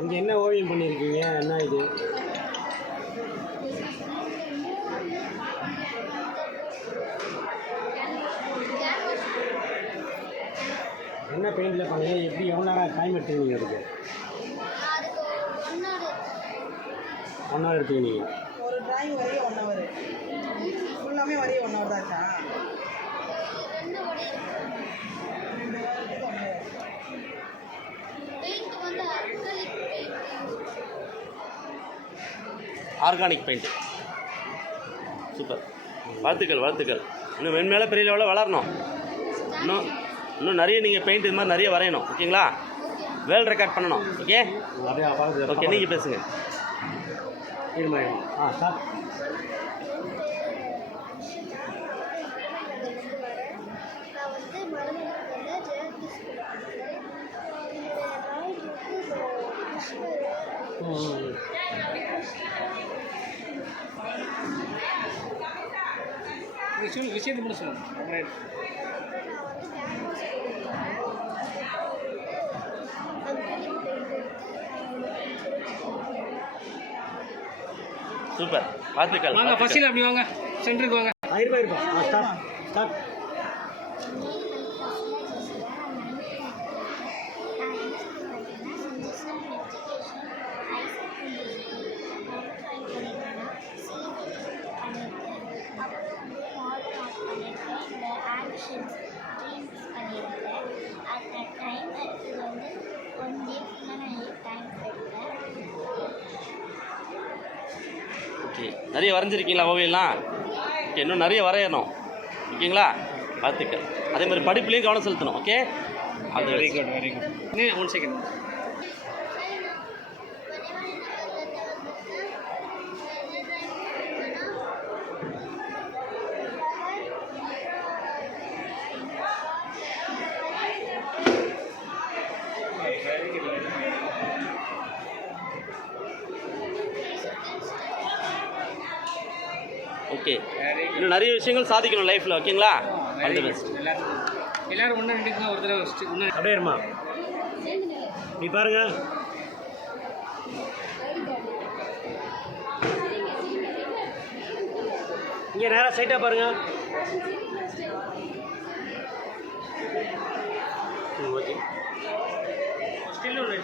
இங்கே என்ன ஓவியம் பண்ணியிருக்கீங்க? என்ன இது? என்ன பெயிண்டில் பண்ணீங்க? எப்படி எவ்வளோ நேரம் டைம் எடுத்துக்கிங்க? அதுக்கு 1 ஹவர் எடுத்துக்கிங்க. ஒரு டிராயிங் வரைய 1 ஹவர், ஃபுல்லாமே வரைய 1 ஹவர் தாச்சா? Organic paint. சூப்பர், வாழ்த்துக்கள் வாழ்த்துக்கள். இன்னும் மென்மேலே பெரிய லெவலில் வளரணும். இன்னும் நிறைய நீங்கள் பெயிண்ட் இது மாதிரி நிறைய வரையணும். ஓகேங்களா? வேர்ல்ட் ரெக்கார்ட் பண்ணணும். ஓகே ஓகே, நீங்கள் பேசுங்க. ஸ்டார்ட். விஷயத்தை மட்டும் சொல்லுங்கள். சூப்பர், வாழ்த்துக்கள். வாங்க ஃபர்ஸ்ட் அப்படி வாங்க, சென்டருக்கு வாங்க. இருப்பா. Start start. ஓகே, நிறைய வரைஞ்சிருக்கீங்களா ஓவியம்லாம்? ஓகே, இன்னும் நிறைய வரையணும். ஓகேங்களா? வாழ்த்துக்கள். அதே மாதிரி படிப்புலேயும் கவனம் செலுத்தணும். ஓகே, அது very good very good. 1 second. Okay, இன்னும் நிறைய விஷயங்கள் சாதிக்கணும் லைஃப்பில். ஓகேங்களா? All the best. எல்லாரும் ஒன்றா நின்றுக்குங்க. ஒரு தடவை ஒன்று அப்படியே இருமா. நீ பாருங்க. இங்கே நேராக சைட்டாக பாருங்க. ஓகே, ஸ்டில் ஒன்று